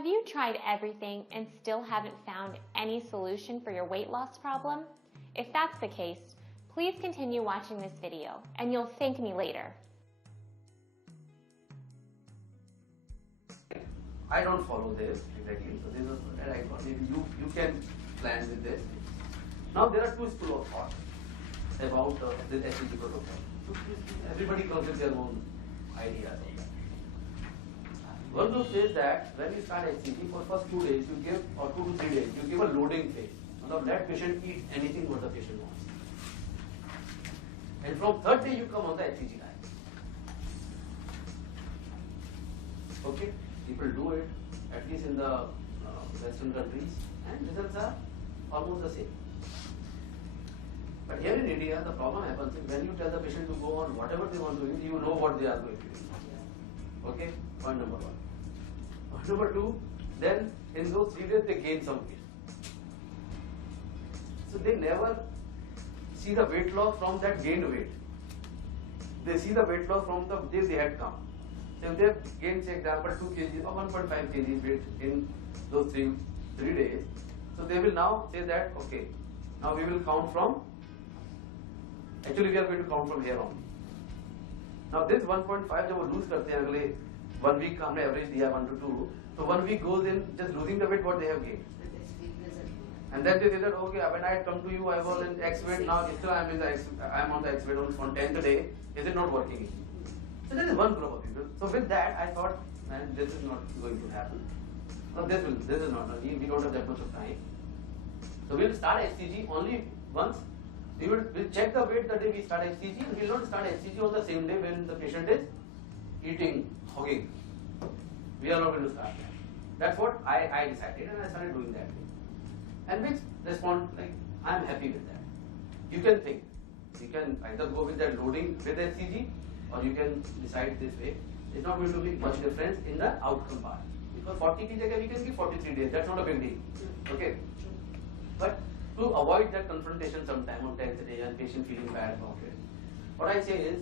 Have you tried everything and still haven't found any solution for your weight loss problem? If that's the case, please continue watching this video and you'll thank me later. I don't follow this exactly, so this is what I thought maybe you can plan with this. Now there are two schools of thought about this SCG protocol. So everybody comes with their own ideas on that. One group says that when you start HCG, for first 2 days you give, or 2 to 3 days, you give a loading phase. Now let patient eat anything what the patient wants. And from third day you come on the HCG line. Okay, people do it, at least in the Western countries, and results are almost the same. But here in India, the problem happens is when you tell the patient to go on whatever they want to eat, you know what they are going to do. Okay, point number one. Point number two, then in those 3 days they gain some weight. So they never see the weight loss from that gained weight. They see the weight loss from the day they had come. So if they have gained, say example, 2 kg or 1.5 kg weight in those three days, so they will now say that, okay, now we will count from, actually we are going to count from here on. Now this 1.5 जब वो lose करते हैं अगले 1 week का हमने average दिया 1 to 2, so 1 week goes in just losing the weight what they have gained. And then they say that, okay, when I had come to you, I was in X weight, now still I am on the X weight on 10th day, is it not working? So there is one group of people. So with that, I thought, man, this is not going to happen. No, this is not, we don't have that much of time. So we will start HCG only once. We will check the weight the day we start HCG, and we will not start HCG on the same day when the patient is eating, hogging. We are not going to start that. That's what I decided, and I started doing that. And which respond like, I am happy with that. You can think. You can either go with that loading with HCG, or you can decide this way. It's not going to be much difference in the outcome part. Because 40 ki jagah we can give 43 days. That's not a big deal. Okay. But to avoid that confrontation sometime on 10th day and patient feeling bad about it, what I say is,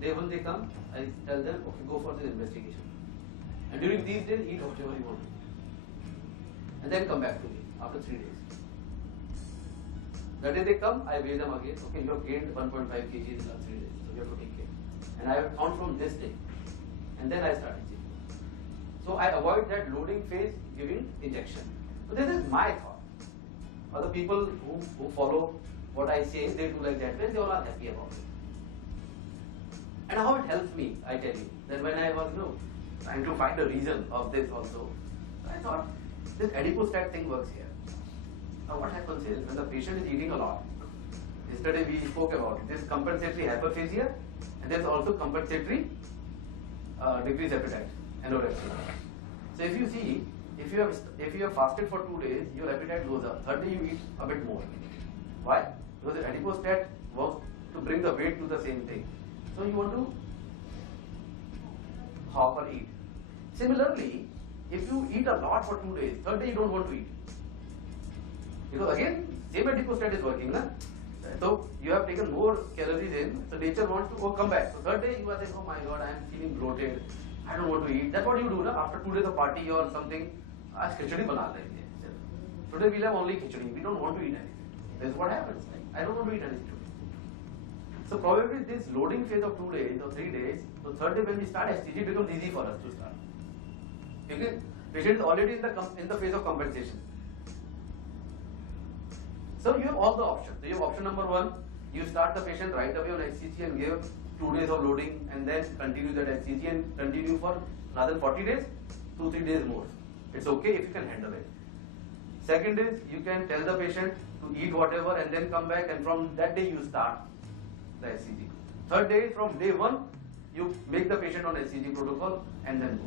day one they come, I tell them, okay, go for this investigation. And during these days, eat whatever you want. And then come back to me after 3 days. The day they come, I weigh them again. Okay, you have gained 1.5 kg in the last 3 days, so you have to take care. And I will count from this day. And then I start injecting. So I avoid that loading phase giving injection. So this is my thought. Other people who follow what I say, they do like that, then they all are happy about it. And how it helps me, I tell you, that when I was trying to find a reason of this also, I thought this adipostat thing works here. Now what happens is, when the patient is eating a lot, yesterday we spoke about it, there's compensatory hyperphagia and there's also compensatory decreased appetite, anorexia. So if you see, if you have fasted for 2 days, your appetite goes up. Third day you eat a bit more. Why? Because the adipostat works to bring the weight to the same thing. So you want to hop or eat. Similarly, if you eat a lot for 2 days, third day you don't want to eat. Because again, same adipostat is working. Na? So you have taken more calories in, so nature wants to come back. So third day you are saying, oh my god, I am feeling bloated, I don't want to eat. That's what you do. Na? After 2 days of party or something, आज खिचड़ी बना लेंगे. Today we'll have only khichdi. We don't want to eat anything. That's what happens. Like, I don't want to eat anything today. So probably this loading phase of 2 days or 3 days, so third day when we start HCG, it becomes easy for us to start. Okay? Patient is already in the phase of compensation. So you have all the options. So you have option number 1, you start the patient right away on HCG and give 2 days of loading and then continue that HCG and continue for another 40 days, 2-3 days more. It's okay if you can handle it. Second is, you can tell the patient to eat whatever and then come back, and from that day you start the HCG. Third day, from day 1, you make the patient on HCG protocol and then go.